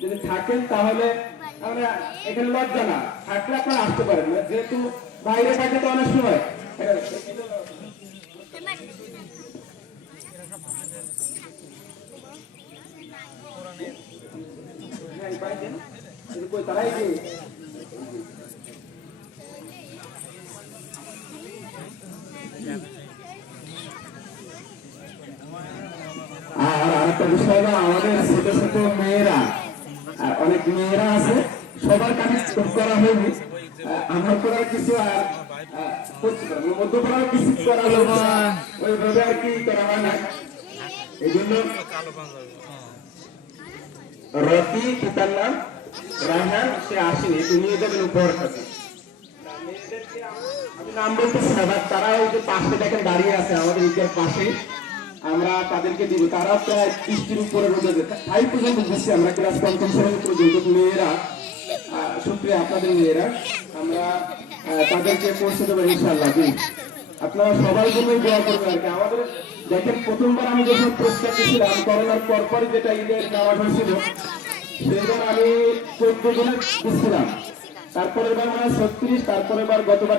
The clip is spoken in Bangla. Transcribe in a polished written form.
যদি থাকেন তাহলে আমরা এখানে লজ্জা না, থাকলে আপনারা আসতে পারেন না, যেহেতু বাইরে থাকে তো অনেক সময় তারাই আর আরেকটা বিষয় না, আমাদের ছোট ছোট মেয়েরা, অনেক মেয়েরা আছে, সবার কানেক্ট করা হয়নি, আমার করার কিছু আর মধ্যপড়ার কিছু করা হলো ওইভাবে আর কি করা হয় না। এই জন্য রকি পিতার নাম রায়হান, সে আসেনি, তুমি যাবেন উপহার খাতে। আমি নাম বলতেছি না, তারা ওই যে পাশে দেখেন দাঁড়িয়ে আছে আমাদের ঈদের পাশে, আমরা তাদেরকে দিব। তারা প্রায় 30টির উপরে রোজা দেয়, 5 পর্যন্ত দিচ্ছি আমরা, ক্লাস 5 পর্যন্ত। মেয়েরা, শুক্রিয়া আপনাদের মেয়েরা, আমরা তাদেরকে পৌঁছে দেবো ইনশাআল্লাহ। আপনারা সবাই জন্য দোয়া করবেন আর কি। আমাদের দেখেন প্রথমবার আমি যখন প্রস্তাব দিয়েছিলাম করোনার পরপরই, যেটা ঈদের নামাজ হয়েছিল, সেদিন আমি 14 জনের দিচ্ছিলাম, তারপরের বার মানে 36, তারপরের বার গতবার